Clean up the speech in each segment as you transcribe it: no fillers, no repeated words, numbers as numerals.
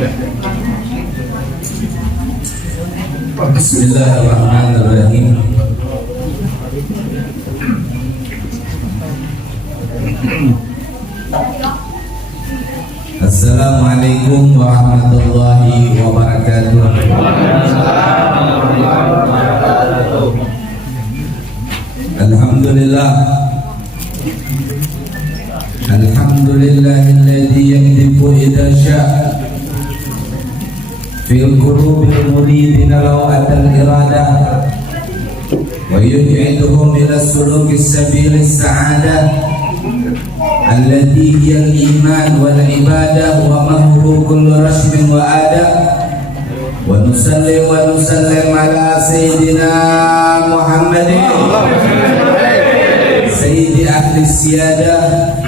Bismillahirrahmanirrahim. Assalamualaikum warahmatullahi wabarakatuh. Alhamdulillah. Alhamdulillahilladzi yakdifu idza syaa fi qulubil muridina lawatal iradah wa yuj'iduhum ila sulukis sabilis sa'adah allati hiya al-iman wal ibadah wa mahru kulli rashmin wa adab wa nusalli wa nusallim ala sayyidina Muhammadin sayyidi ahli siyadah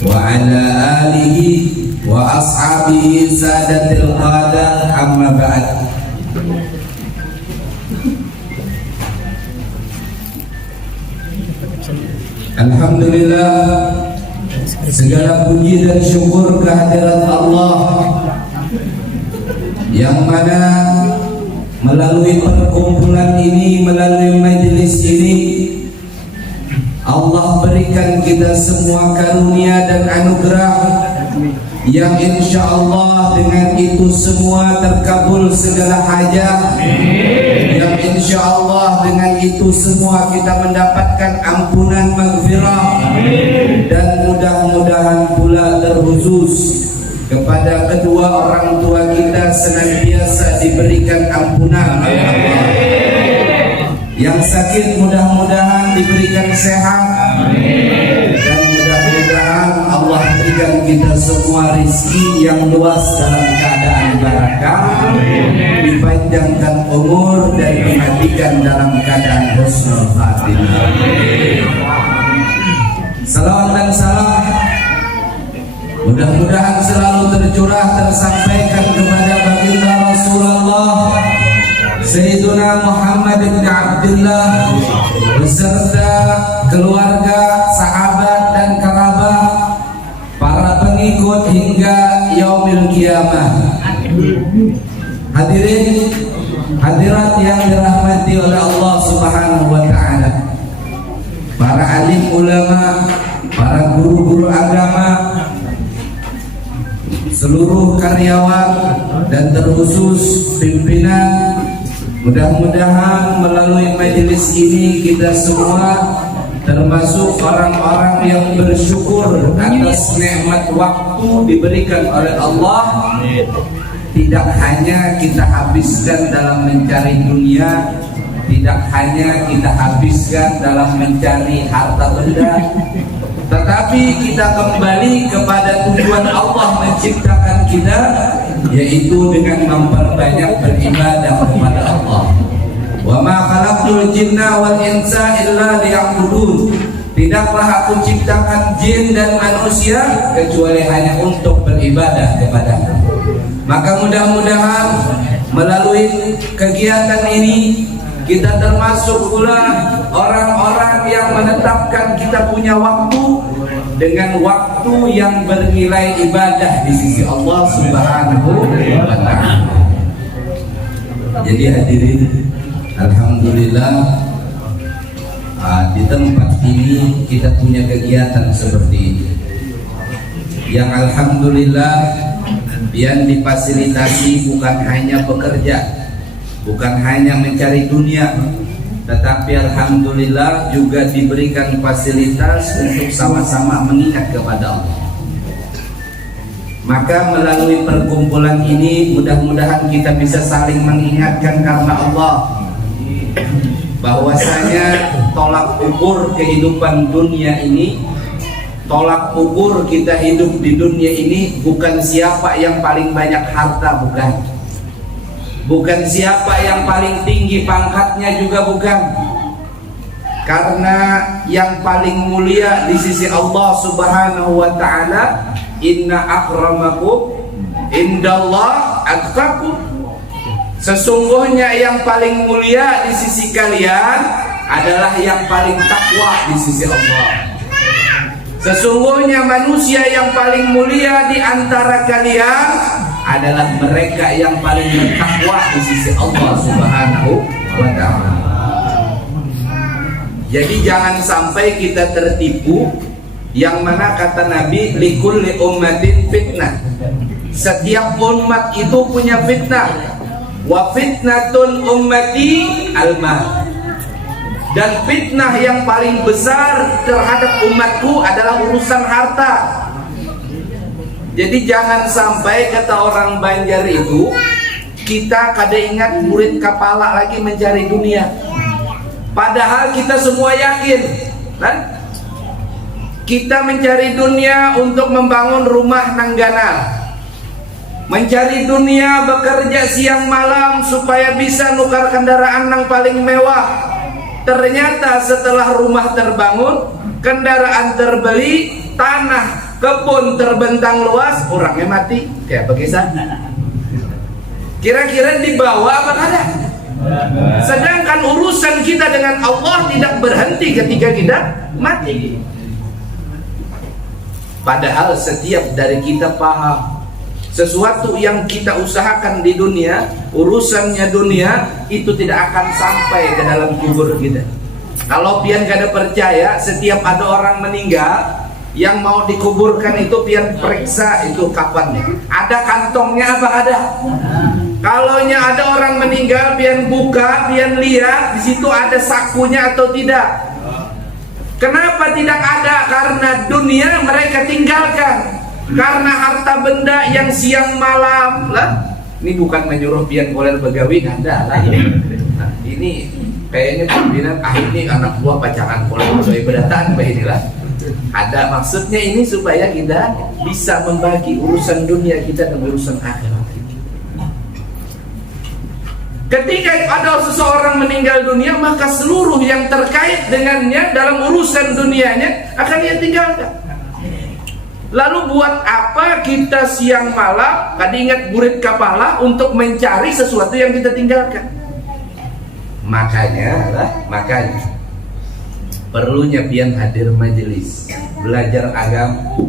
wa ala alihi wa ashabihi sadatil qadah, amma ba'd. Alhamdulillah, segala puji dan syukur kehadirat Allah yang mana melalui perkumpulan ini, melalui majelis ini, Allah berikan kita semua karunia dan anugerah yang insya Allah dengan itu semua terkabul segala hajat, yang insya Allah dengan itu semua kita mendapatkan ampunan maghfirah, dan mudah-mudahan pula terkhusus kepada kedua orang tua kita senantiasa diberikan ampunan oleh Allah. Yang sakit mudah-mudahan diberikan sehat, dan mudah-mudahan Allah berikan kita semua rezeki yang luas dalam keadaan barakah, dipanjangkan umur dan dimatikan dalam keadaan husnul khatimah. Salawat dan salam mudah-mudahan selalu tercurah tersampaikan kepada baginda Rasulullah Sayyiduna Muhammad bin Abdullah beserta keluarga, sahabat dan kerabat, para pengikut hingga yaumil kiamah. Hadirin hadirat yang dirahmati oleh Allah Subhanahu wa taala, para alim ulama, para guru-guru agama, seluruh karyawan dan terkhusus pimpinan, mudah-mudahan melalui majelis ini kita semua termasuk orang-orang yang bersyukur atas nikmat waktu diberikan oleh Allah. Tidak hanya kita habiskan dalam mencari dunia, tidak hanya kita habiskan dalam mencari harta benda, tetapi kita kembali kepada tujuan Allah menciptakan kita, yaitu dengan memperbanyak beribadah kepada Allah. Wa ma khalaqtul jinna wal insa illa liya'budun. Tidaklah aku ciptakan jin dan manusia kecuali hanya untuk beribadah kepada-Mu. Maka mudah-mudahan melalui kegiatan ini kita termasuk pula orang-orang yang menetapkan kita punya waktu dengan waktu yang bernilai ibadah di sisi Allah Subhanahu wa ta'ala. Jadi hadirin, alhamdulillah di tempat ini kita punya kegiatan seperti ini, yang alhamdulillah yang difasilitasi bukan hanya bekerja, bukan hanya mencari dunia, tetapi alhamdulillah juga diberikan fasilitas untuk sama-sama mengingat kepada Allah. Maka melalui perkumpulan ini mudah-mudahan kita bisa saling mengingatkan karena Allah bahwasanya tolak ukur kehidupan dunia ini, tolak ukur kita hidup di dunia ini bukan siapa yang paling banyak harta, bukan. Bukan siapa yang paling tinggi pangkatnya, juga bukan. Karena yang paling mulia di sisi Allah Subhanahu wa ta'ala, inna akramakum indallah atqakum. Sesungguhnya yang paling mulia di sisi kalian adalah yang paling takwa di sisi Allah. Sesungguhnya manusia yang paling mulia di antara kalian adalah mereka yang paling bertakwa di sisi Allah Subhanahu wa ta'ala. Jadi jangan sampai kita tertipu, yang mana kata Nabi, likulli ummatin fitnah. Setiap umat itu punya fitnah. Wa fitnatul ummati al-mal. Dan fitnah yang paling besar terhadap umatku adalah urusan harta. Jadi jangan sampai kata orang Banjar itu, kita kada ingat murid kepala lagi mencari dunia. Padahal kita semua yakin, kan? Kita mencari dunia untuk membangun rumah nanggana, mencari dunia bekerja siang malam supaya bisa nukar kendaraan yang paling mewah. Ternyata setelah rumah terbangun, kendaraan terbeli, tanah, kebun terbentang luas, orangnya mati. Kayak bagaimana? Kira-kira dibawa apa kada? Sedangkan urusan kita dengan Allah tidak berhenti ketika kita mati. Padahal setiap dari kita paham, sesuatu yang kita usahakan di dunia, urusannya dunia, itu tidak akan sampai ke dalam kubur kita. Kalau pian kada percaya, setiap ada orang meninggal yang mau dikuburkan itu pian periksa itu kapannya. Ada kantongnya apa ada? Kalau ada orang meninggal, pian buka, pian lihat di situ ada sakunya atau tidak. Kenapa tidak ada? Karena dunia mereka tinggalkan. Karena harta benda yang siang malam lah. Ini bukan menyuruh pian koler begawi, ada lah. Nah, ini kayaknya pimpinan ini anak buah pacaran koler begawi berdataan beginilah. Ada maksudnya ini supaya kita bisa membagi urusan dunia kita dan urusan akhirat. Ketika ada seseorang meninggal dunia, maka seluruh yang terkait dengannya dalam urusan dunianya akan dia tinggalkan. Lalu buat apa kita siang malam, tadi ingat burit kepala, untuk mencari sesuatu yang kita tinggalkan? Makanya perlunya pian hadir majelis belajar agama.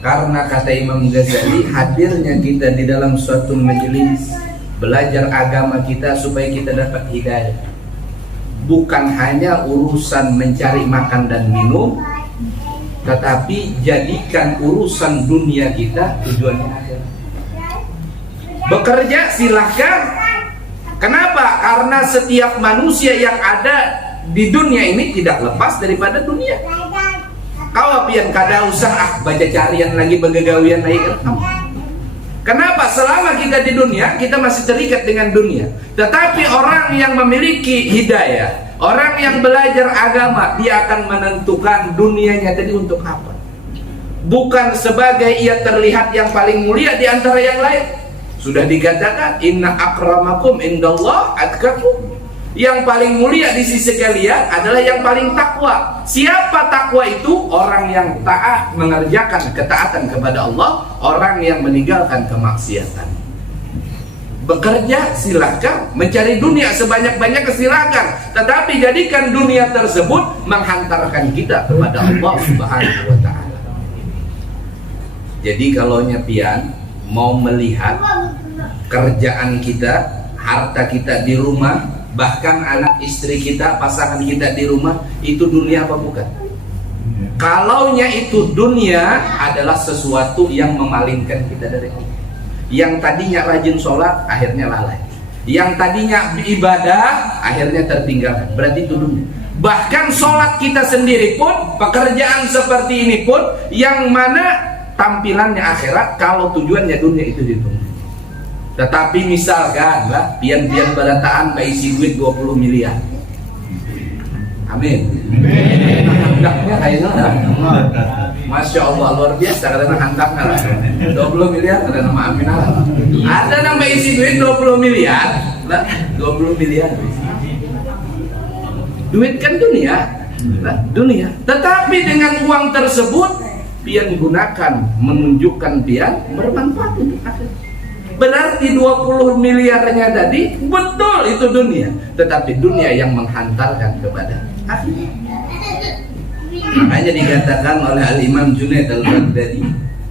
Karena kata Imam Ghazali, hadirnya kita di dalam suatu majelis belajar agama kita supaya kita dapat hidayah. Bukan hanya urusan mencari makan dan minum, tetapi jadikan urusan dunia kita tujuannya akhirat. Bekerja silahkan. Kenapa? Karena setiap manusia yang ada di dunia ini tidak lepas daripada dunia. Kau pian kada usah baca carian lagi begegawian naik. Kenapa? Selama kita di dunia, kita masih terikat dengan dunia. Tetapi orang yang memiliki hidayah, orang yang belajar agama, dia akan menentukan dunianya tadi untuk apa. Bukan sebagai ia terlihat yang paling mulia di antara yang lain. Sudah dikatakan, inna akramakum indallah atqakum. Yang paling mulia di sisi kalian adalah yang paling takwa. Siapa takwa itu? Orang yang taat, mengerjakan ketaatan kepada Allah, orang yang meninggalkan kemaksiatan. Bekerja silakan, mencari dunia sebanyak-banyak silakan, tetapi jadikan dunia tersebut menghantarkan kita kepada Allah Subhanahu wa ta'ala. Jadi kalau nyepian mau melihat kerjaan kita, harta kita di rumah, bahkan anak istri kita, pasangan kita di rumah, itu dunia apa bukan? Kalaunya itu dunia adalah sesuatu yang memalingkan kita dari Allah. Yang tadinya rajin sholat, akhirnya lalai. Yang tadinya ibadah, akhirnya tertinggalkan. Berarti itu dunia. Bahkan sholat kita sendiri pun, pekerjaan seperti ini pun, yang mana tampilannya akhirat, kalau tujuannya dunia itu ditunggu. Tetapi misalkan lah, pian-pian berataan isi duit 20 miliar. Amin. Hendaknya kayaknya Masya Allah, luar biasa karena handaknya lah 20 miliar, ada nama Amin lah. Ada nama isi duit 20 miliar lah, 20 miliar. Duit kan dunia lah, dunia. Tetapi dengan uang tersebut pian gunakan, menunjukkan pian bermanfaat untuk akhirat. Berarti 20 miliarnya tadi betul itu dunia, tetapi dunia yang menghantarkan kepada akhirat. Makanya dikatakan oleh Al-Imam Junaid Al-Baghdadi,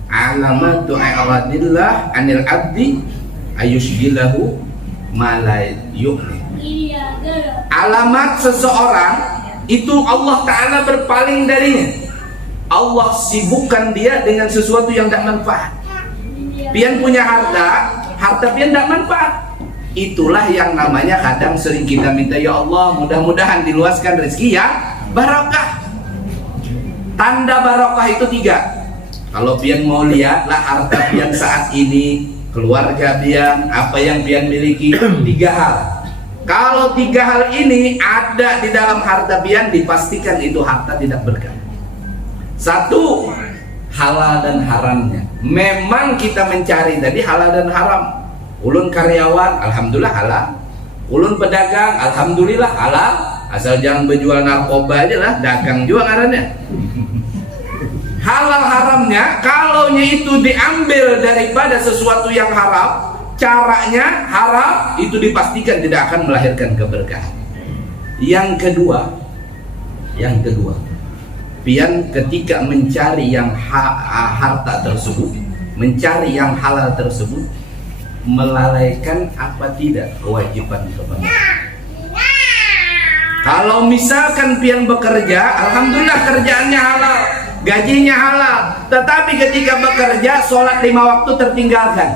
alamatu i'radillah anil abdi ayushgilahu ma la yu'ni. Alamat seseorang itu Allah Ta'ala berpaling darinya. Allah sibukkan dia dengan sesuatu yang tidak manfaat. Pian punya harta pian tidak manfaat. Itulah yang namanya kadang sering kita minta, ya Allah mudah-mudahan diluaskan rezeki ya barakah. Tanda barakah itu 3. Kalau pian mau lihatlah harta pian saat ini, keluarga pian, apa yang pian miliki, 3 hal. Kalau 3 hal ini ada di dalam harta pian, dipastikan itu harta tidak berkah. 1, halal dan haramnya. Memang kita mencari tadi halal dan haram. Ulun karyawan, alhamdulillah halal. Ulun pedagang, alhamdulillah halal. Asal jangan berjual narkoba aja lah, dagang juga ngarannya. Halal haramnya, kalaunya itu diambil daripada sesuatu yang haram, caranya haram, itu dipastikan tidak akan melahirkan keberkahan. Yang kedua, pian ketika mencari yang harta tersebut, mencari yang halal tersebut, melalaikan apa tidak kewajiban kepada. Kalau misalkan pian bekerja, alhamdulillah kerjaannya halal, gajinya halal, tetapi ketika bekerja sholat 5 waktu tertinggalkan.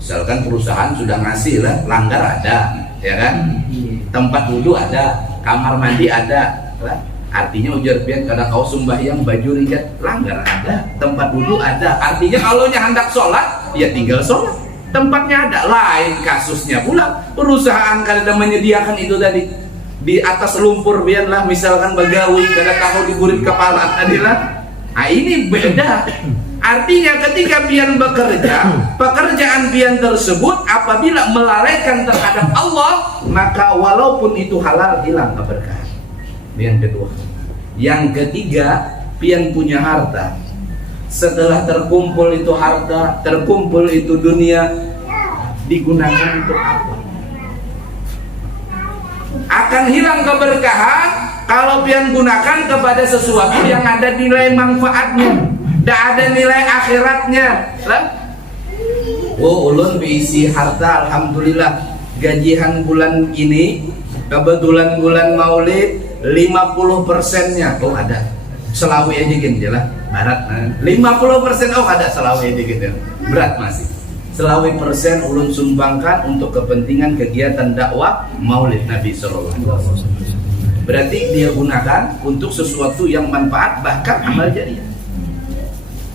Misalkan perusahaan sudah ngasih lah, langgar ada, ya kan? Tempat wudhu ada, kamar mandi ada, lah. Artinya ujar pian kada kau sembahyang baju rijat, langgar ada, tempat wudhu ada. Artinya kalau hendak sholat, ya tinggal sholat. Tempatnya ada. Lain kasusnya pula, perusahaan kada menyediakan itu tadi. Di atas lumpur pian lah, misalkan bagawi kada tahu digurit kepala tadi lah. Nah ini beda. Artinya ketika pian bekerja, pekerjaan pian tersebut apabila melalaikan terhadap Allah, maka walaupun itu halal hilang keberkahan. Yang kedua. Yang ketiga, pian punya harta. Setelah terkumpul itu harta, terkumpul itu dunia, digunakan untuk apa? Akan hilang keberkahan kalau pian gunakan kepada sesuatu yang ada nilai manfaatnya, tidak ada nilai akhiratnya. Oh, ulun berisi harta, alhamdulillah. Gajian bulan ini, kebetulan bulan Maulid, 50%-nya oh ada selawi aja gitu lah barat 50% oh ada selawi aja gitu berat masih selawi persen ulun sumbangkan untuk kepentingan kegiatan dakwah Maulid Nabi SAW. Berarti dia gunakan untuk sesuatu yang manfaat bahkan amal jariah.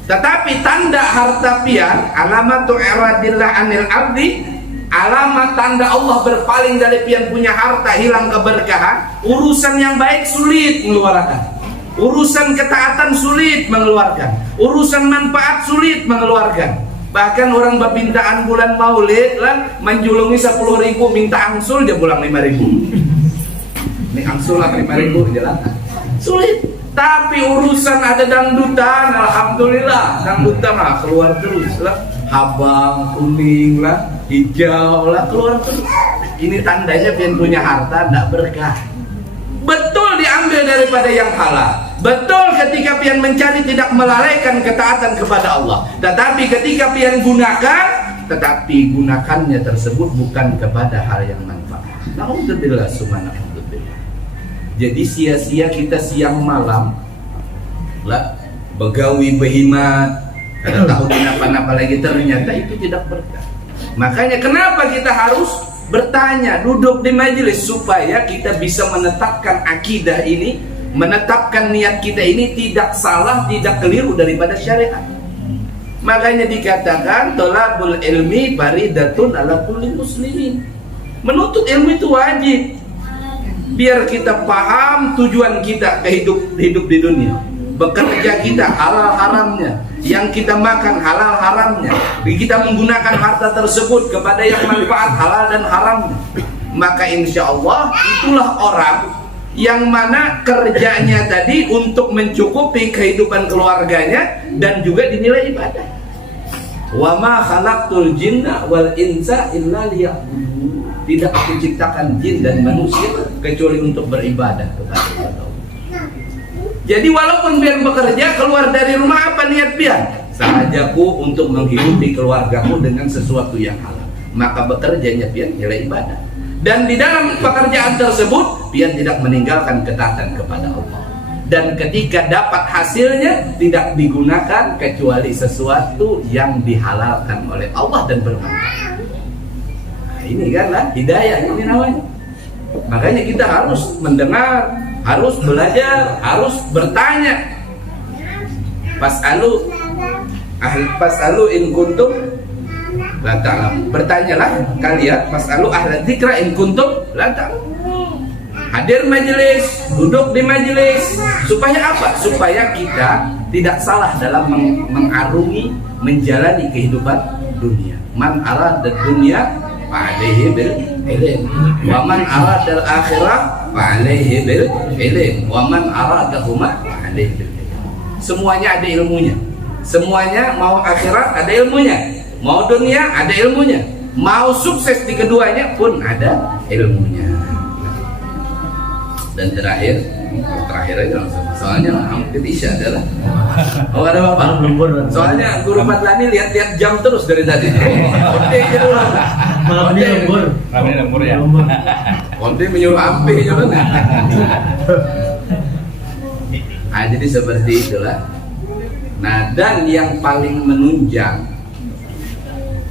Tetapi tanda harta pian alamatu i'radillah anil abdi, alamat tanda Allah berpaling dari pian punya harta, hilang keberkahan. Urusan yang baik sulit mengeluarkan, urusan ketaatan sulit mengeluarkan, urusan manfaat sulit mengeluarkan. Bahkan orang berpintaan bulan Maulid lah menjulungi 10.000, minta angsul dia pulang 5.000. Ini angsul lah 5.000 jelas sulit. Tapi urusan ada dangdutan, alhamdulillah dangdutan lah keluar terus lah, habang, kuning lah, hijau lah keluar terus. Ini tandanya pian punya harta tidak berkah. Betul diambil daripada yang halal, betul ketika pian mencari tidak melalaikan ketaatan kepada Allah. Tetapi ketika pian gunakan, tetapi gunakannya tersebut bukan kepada hal yang manfaat. Alhamdulillah subhanallah. Jadi sia-sia kita siang malam lah begawi behimat, kada tahu kenapa-napa lagi, ternyata itu tidak berkah. Makanya kenapa kita harus bertanya, duduk di majelis supaya kita bisa menetapkan akidah ini, menetapkan niat kita ini tidak salah, tidak keliru daripada syariat. Makanya dikatakan thalabul ilmi faridatun ala kulli muslimin. Menuntut ilmu itu wajib. Biar kita paham tujuan kita hidup di dunia. Bekerja kita halal haramnya, yang kita makan halal haramnya, kita menggunakan harta tersebut kepada yang manfaat halal dan haramnya. Maka insya Allah itulah orang yang mana kerjanya tadi untuk mencukupi kehidupan keluarganya dan juga dinilai ibadah. Wa ma khalaqtul jinna wal insa illa liya'budun. Tidak aku ciptakan jin dan manusia kecuali untuk beribadah kepada Allah. Jadi walaupun pian bekerja, keluar dari rumah apa niat pian? Sahajaku untuk menghidupi keluargaku dengan sesuatu yang halal. Maka bekerjanya pian ialah ibadah. Dan di dalam pekerjaan tersebut pian tidak meninggalkan ketaatan kepada Allah. Dan ketika dapat hasilnya tidak digunakan kecuali sesuatu yang dihalalkan oleh Allah dan bermanfaat. Nah, ini kan lah hidayah ini namanya. Makanya kita harus mendengar, harus belajar, harus bertanya. Fas'alu in kuntum la ta'lam. Bertanyalah kalian, fas'alu ahla dzikra in kuntum la ta'lam. Hadir majelis, duduk di majelis, supaya apa? Supaya kita tidak salah dalam mengarungi, menjalani kehidupan dunia. Man arada dunya fa'alaihi bil ilm, wa man arada al-akhirah fa'alaihi bil ilm, wa man aradahuma fa'alaihi bil ilm. Semuanya ada ilmunya. Semuanya mau akhirat ada ilmunya, mau dunia ada ilmunya, mau sukses di keduanya pun ada ilmunya. Dan terakhir aja langsung. Soalnya hampir isya adalah. Oh ada bapak? Soalnya guru Fadlani lihat jam terus dari tadi. Konde aja dulu. Malam ini lembur. Malam ini lembur ya. Konde menyuruh ampe aja kan. Nah jadi seperti itulah. Nah dan yang paling menunjang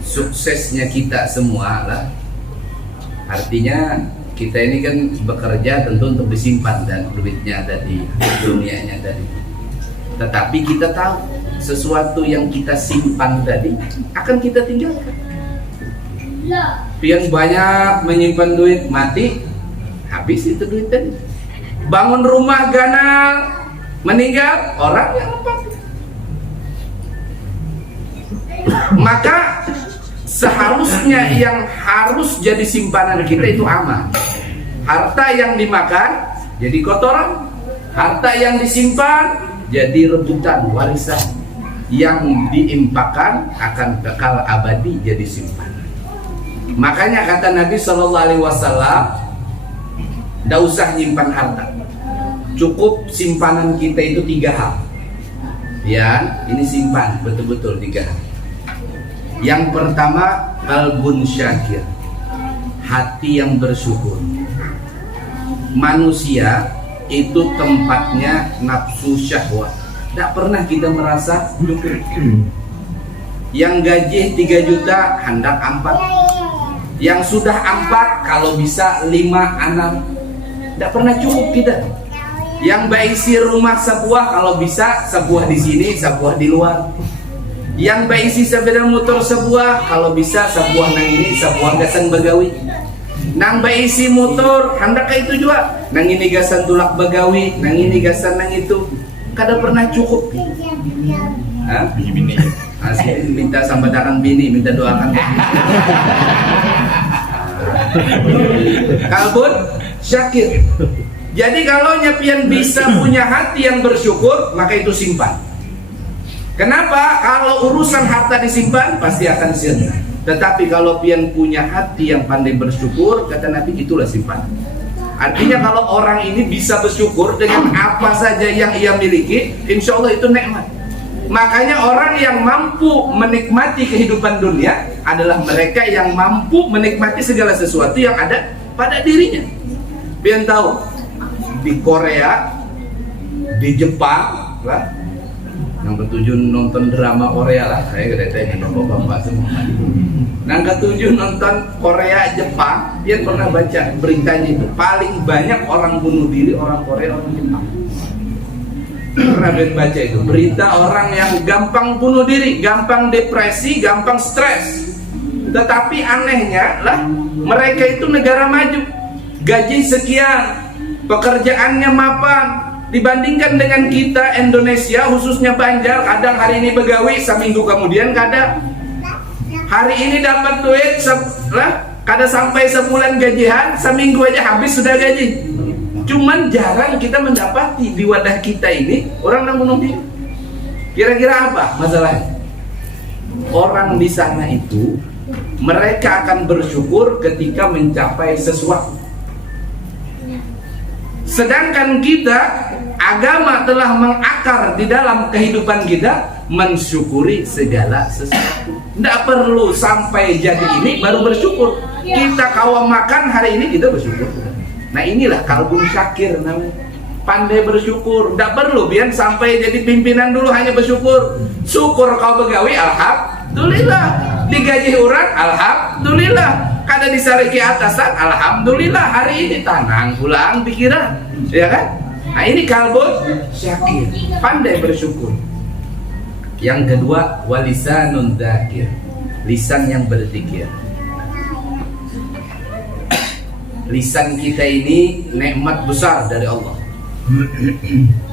suksesnya kita semua lah, artinya kita ini kan bekerja tentu untuk disimpan dan duitnya ada di dunianya tadi. Tetapi kita tahu sesuatu yang kita simpan tadi akan kita tinggalkan. Pian banyak menyimpan duit, mati habis itu duit tadi. Bangun rumah ganal, meninggal orang yang apa? Maka seharusnya yang harus jadi simpanan kita itu amal. Harta yang dimakan jadi kotoran, harta yang disimpan jadi rebutan warisan, yang diimpakan akan kekal abadi jadi simpanan. Makanya kata Nabi SAW, tidak usah nyimpan harta, cukup simpanan kita itu 3 hal. Ya, ini simpan betul-betul 3 hal. Yang pertama, qalbun syakir, hati yang bersyukur. Manusia itu tempatnya nafsu syahwat. Tidak pernah kita merasa syukur. Yang gaji 3 juta hendak 4. Yang sudah 4 kalau bisa 5 anak. Tidak pernah cukup kita. Yang baisi rumah sebuah kalau bisa sebuah di sini, sebuah di luar. Yang baisi sepeda motor sebuah kalau bisa sebuah nang ini, sebuah gasan bagawi. Nang baisi motor hendak itu juga. Nang ini gasan tulak bagawi, nang ini gasan nang itu. Kada pernah cukup. Hah? Bini. Asli minta sambadakan bini, minta doakan. Kalbun syakir. Jadi kalau nyapian bisa punya hati yang bersyukur, maka itu simpan. Kenapa? Kalau urusan harta disimpan pasti akan sirna. Tetapi kalau pian punya hati yang pandai bersyukur, kata Nabi, itulah simpan. Artinya kalau orang ini bisa bersyukur dengan apa saja yang ia miliki, insya Allah itu nikmat. Makanya orang yang mampu menikmati kehidupan dunia adalah mereka yang mampu menikmati segala sesuatu yang ada pada dirinya. Pian tahu, di Korea, di Jepang lah, yang ketujuh nonton drama Korea lah, saya kedatanya bapak-bapak semua. Yang ketujuh nonton Korea Jepang, dia pernah baca beritanya itu paling banyak orang bunuh diri orang Korea, orang Jepang. Pernah baca itu berita orang yang gampang bunuh diri, gampang depresi, gampang stres. Tetapi anehnya lah, mereka itu negara maju, gaji sekian, pekerjaannya mapan. Dibandingkan dengan kita Indonesia, khususnya Banjar, kadang hari ini begawi, seminggu kemudian kadang hari ini dapat duit kadang sampai sebulan gajian, seminggu aja habis sudah gaji. Cuman jarang kita mendapati di wadah kita ini orang yang bunuh diri. Kira-kira apa masalahnya? Orang di sana itu mereka akan bersyukur ketika mencapai sesuatu. Sedangkan kita Agama telah mengakar di dalam kehidupan kita, mensyukuri segala sesuatu. Tidak perlu sampai jadi ini baru bersyukur. Kita kawam makan hari ini kita bersyukur. Nah inilah kalbun syakir namanya. Pandai bersyukur. Tidak perlu biar sampai jadi pimpinan dulu hanya bersyukur. Syukur kau begawi, alhamdulillah. Digaji orang, alhamdulillah. Kada disariki atasan, alhamdulillah. Hari ini tenang pulang pikiran, ya kan? Nah ini kalbun syakir, pandai bersyukur. Yang kedua, walisanun dzakir, lisan yang berzikir. Lisan kita ini nikmat besar dari Allah.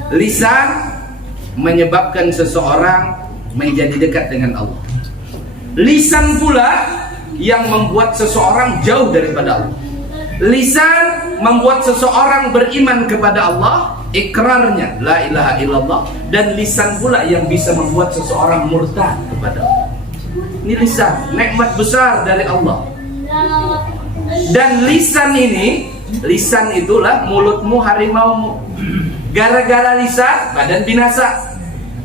Lisan menyebabkan seseorang menjadi dekat dengan Allah. Lisan pula yang membuat seseorang jauh daripada Allah. Lisan membuat seseorang beriman kepada Allah, ikrarnya la ilaha illallah, dan lisan pula yang bisa membuat seseorang murtad kepada Allah. Ini lisan, nikmat besar dari Allah. Dan lisan ini, lisan itulah mulutmu harimaumu. Gara-gara lisan badan binasa.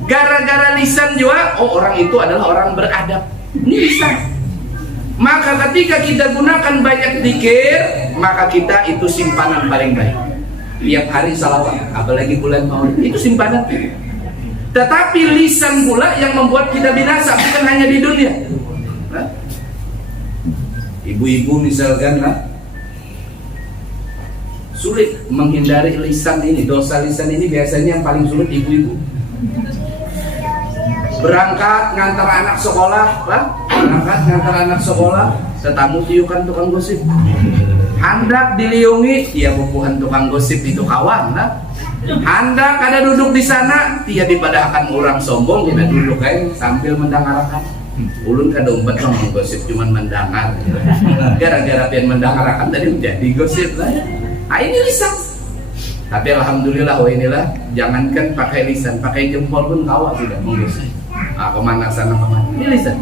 Gara-gara lisan juga orang itu adalah orang beradab. Ini lisan. Maka ketika kita gunakan banyak zikir, maka kita itu simpanan paling baik. Tiap hari salawat, apalagi bulan Maulid, itu simpanan. Tetapi lisan pula yang membuat kita binasa, bukan hanya di dunia. Ibu-ibu misalkan sulit menghindari lisan ini. Dosa lisan ini biasanya yang paling sulit ibu-ibu. Berangkat ngantar anak sekolah, tetamu tiukan tukang gosip. Hendak diliungi, dia bubuhan tukang gosip itu kawan. Hendak ada duduk di sana, dia dipadahkan orang sombong, dia duduk kan sambil mendengarkan. Ulun kada umpet sama gosip cuman mendengar. Gara-gara pian mendengarkan tadi menjadi gosip lah. Nah ini lisan. Tapi alhamdulillah, inilah jangankan pakai lisan, pakai jempol pun kawat tidak menggosip. Kemana sana kemana, ini lisan.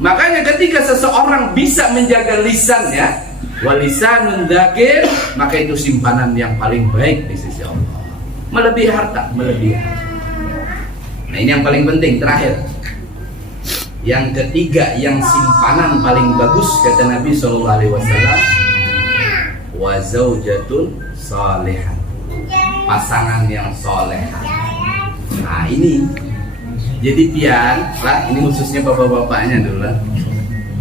Makanya ketika seseorang bisa menjaga lisannya, walisanun dzakir, maka itu simpanan yang paling baik di sisi Allah. Melebihi harta, melebihi harta. Nah ini yang paling penting, terakhir. Yang ketiga, yang simpanan paling bagus kata Nabi SAW, wa zaujatun salihah, pasangan yang solehah. Nah ini jadi pian lah, ini khususnya bapak-bapaknya dulu lah.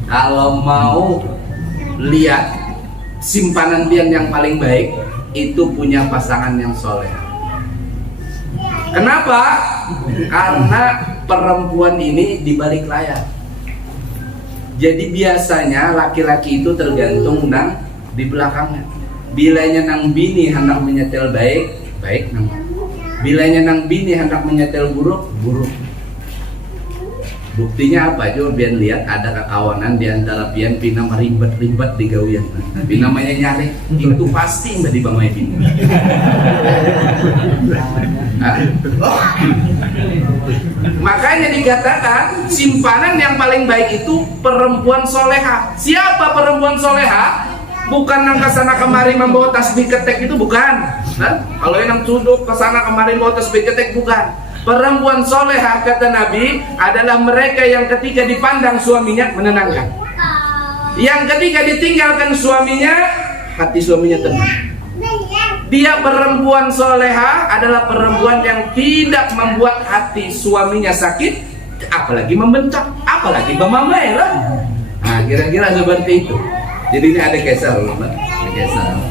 Kalau mau lihat simpanan pian yang paling baik, itu punya pasangan yang soleh. Kenapa? Karena perempuan ini di balik layar. Jadi biasanya laki-laki itu tergantung nang di belakangnya. Bilanya nang bini hendak menyetel baik, baik nang. Bilanya nang bini hendak menyetel buruk, buruk. Buktinya apa? Coba biar lihat ada kekawanan di antara pian pina meribet-ribet di gawian. Pina namanya nyari, itu pasti mbak di bangai pina. Makanya dikatakan simpanan yang paling baik itu perempuan soleha. Siapa perempuan soleha? Bukan yang kesana kemari membawa tasbih ketek itu, bukan. Kalau yang duduk kesana kemari membawa tasbih ketek, bukan. Perempuan soleha kata Nabi adalah mereka yang ketika dipandang suaminya menenangkan, yang ketika ditinggalkan suaminya hati suaminya tenang. Dia perempuan soleha adalah perempuan yang tidak membuat hati suaminya sakit, apalagi membentak, apalagi memamai lah. Nah kira-kira seperti itu. Jadi ini ada kisah loh, ada kisah.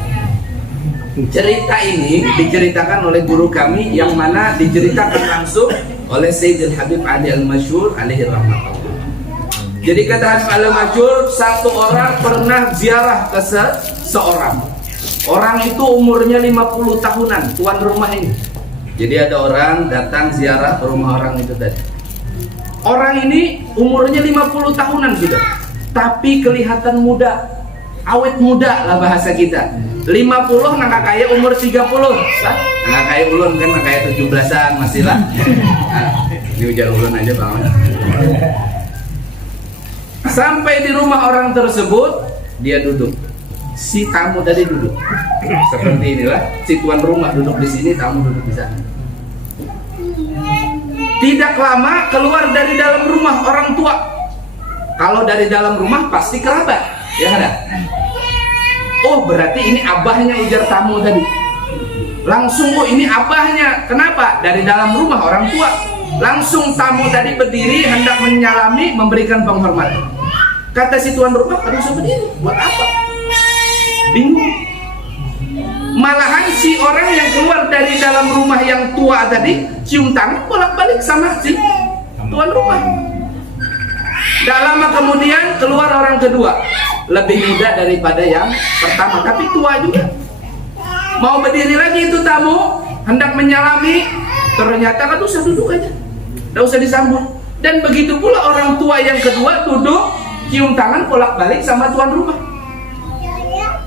Cerita ini diceritakan oleh guru kami yang mana diceritakan langsung oleh Sayyidil Habib Ali Al-Masyhur alaihi rahmatullah. Jadi kata Habib Al-Masyhur, satu orang pernah ziarah ke seorang. Orang itu umurnya 50 tahunan, tuan rumah ini. Jadi ada orang datang ziarah ke rumah orang itu tadi. Orang ini umurnya 50 tahunan sudah, tapi kelihatan muda, awet muda lah bahasa kita. 50 nak kaya umur 30 lah. Nak kaya ulun kan nak kaya 17-an masih lah. Ini ujar ulun aja banget. Sampai di rumah orang tersebut, dia duduk. Si tamu tadi duduk. Seperti inilah, si tuan rumah duduk di sini, tamu duduk di sana. Tidak lama keluar dari dalam rumah orang tua. Kalau dari dalam rumah pasti kerabat, ya kan? Oh berarti ini abahnya, ujar tamu tadi. Langsung, oh ini abahnya. Kenapa? Dari dalam rumah orang tua. Langsung tamu tadi berdiri hendak menyalami, memberikan penghormatan. Kata si tuan rumah, harus berdiri. Buat apa? Bingung. Malahan si orang yang keluar dari dalam rumah yang tua tadi cium tangan bolak-balik sama si tuan rumah. Tidak lama kemudian keluar orang kedua, lebih muda daripada yang pertama, tapi tua juga. Mau berdiri lagi itu tamu, hendak menyalami, ternyata kan usah duduk aja, tidak usah disambut. Dan begitu pula orang tua yang kedua duduk, cium tangan bolak-balik sama tuan rumah.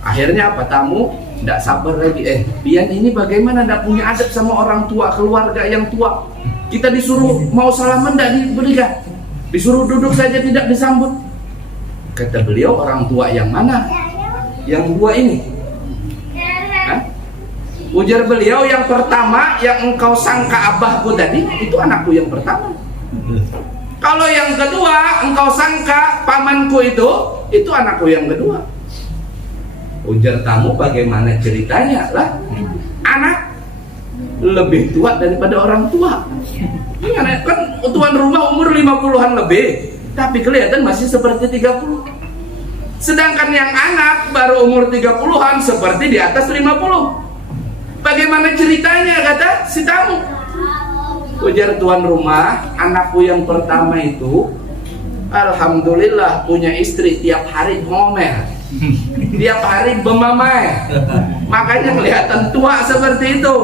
Akhirnya apa? Tamu tidak sabar lagi. Pian ini bagaimana tidak punya adab sama orang tua, keluarga yang tua. Kita disuruh mau salaman tidak diberikan, disuruh duduk saja tidak disambut. Kata beliau, orang tua yang mana? Yang dua ini? Hah? Ujar beliau, yang pertama yang engkau sangka abahku tadi, itu anakku yang pertama. Kalau yang kedua engkau sangka pamanku itu anakku yang kedua. Ujar tamu, bagaimana ceritanya? Lah, anak lebih tua daripada orang tua. Kan tuan rumah umur 50-an lebih, tapi kelihatan masih seperti 30. Sedangkan yang anak baru umur 30-an seperti di atas 50. Bagaimana ceritanya, kata si tamu? Ujar tuan rumah, anakku yang pertama itu alhamdulillah punya istri, tiap hari ngomel, tiap hari bemamai, makanya kelihatan tua seperti itu.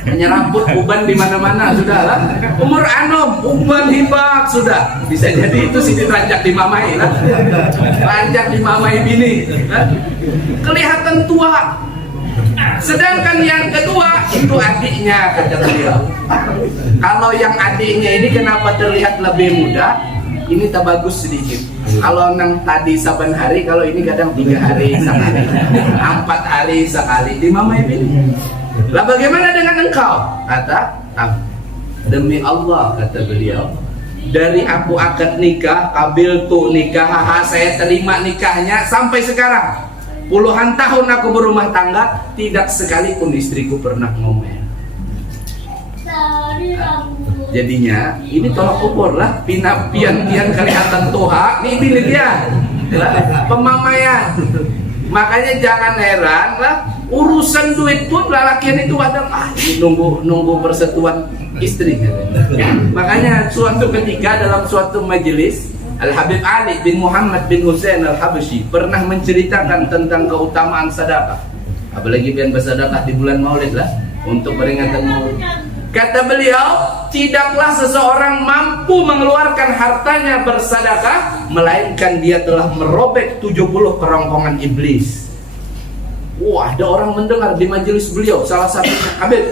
Menyerambut uban di mana-mana, sudahlah. Umur anom, uban hibak sudah. Bisa jadi itu sih dirancak dimamai lah. Rancak dimamai bini. Kelihatan tua. Sedangkan yang kedua itu adiknya, kata beliau. Kalau yang adiknya ini kenapa terlihat lebih muda? Ini tak bagus sedikit. Kalau nang tadi saban hari, kalau ini kadang 3 hari sekali, 4 hari sekali dimamai bini. Lah bagaimana dengan engkau? Kata, demi Allah, kata beliau, dari aku akad nikah, kabil tuh nikah, saya terima nikahnya sampai sekarang. Puluhan tahun aku berumah tangga, tidak sekalipun istriku pernah ngomel. Jadinya ini tolak ukur lah, pian kelihatan toha, ini pilih dia, pemamaian. Makanya jangan heran lah, urusan duit pun lelakian itu ada nunggu persetuan istri. Makanya suatu ketika dalam suatu majelis, Al-Habib Ali bin Muhammad bin Husain Al-Habsyi pernah menceritakan tentang keutamaan sedekah. Apalagi pian bersedekah di bulan Maulid lah, untuk peringatan Maulid. Kata beliau, tidaklah seseorang mampu mengeluarkan hartanya bersedekah melainkan dia telah merobek 70 kerongkongan iblis. Wah, ada orang mendengar di majelis beliau, salah satu Habib,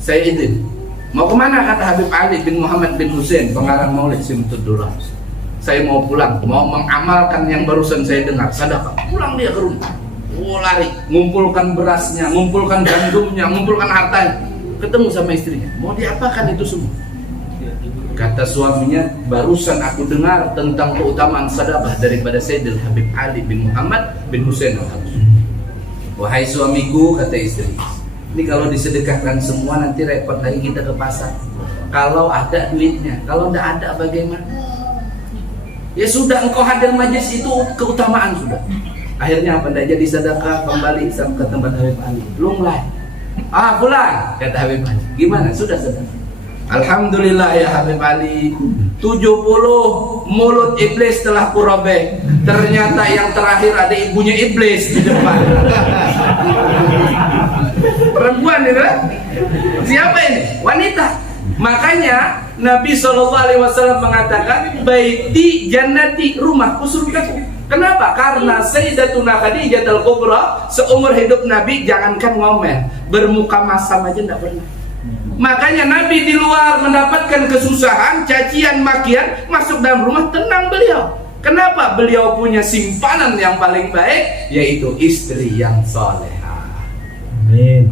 saya izin, mau kemana? Kata Habib Ali bin Muhammad bin Husain, pengarang Maulid Simtuddurrah. Saya mau pulang, mau mengamalkan yang barusan saya dengar, sedekah. Pulang dia ke rumah, lari, ngumpulkan berasnya, ngumpulkan gandumnya, ngumpulkan hartanya. Ketemu sama istrinya, mau diapakan itu semua? Kata suaminya, barusan aku dengar tentang keutamaan sedekah daripada Sayyidil Habib Ali bin Muhammad bin Husain Al-Habsyi. Wahai suamiku, kata istri, ini kalau disedekahkan semua nanti repot lagi kita ke pasar. Kalau ada duitnya, kalau tidak ada bagaimana? Ya sudah, engkau hadir majlis itu keutamaan sudah. Akhirnya apa? Tidak jadi sedekah, kembali ke tempat Habib Ali. Belum lah. Pulang, kata Habib Ali. Gimana? Sudah. Alhamdulillah ya Habib Ali, 70 mulut iblis telah kurobek. Ternyata yang terakhir ada ibunya iblis di depan. Perempuan itu, siapa ini? Wanita. Makanya Nabi SAW mengatakan, baiti jannati, rumahku surgaku. Kenapa? Karena Sayyidatuna Khadijah al-Kubra seumur hidup Nabi jangankan ngomel, bermuka masam aja tidak pernah. Makanya Nabi di luar mendapatkan kesusahan, cacian, makian, masuk dalam rumah tenang beliau. Kenapa? Beliau punya simpanan yang paling baik, yaitu istri yang salehah. Amin.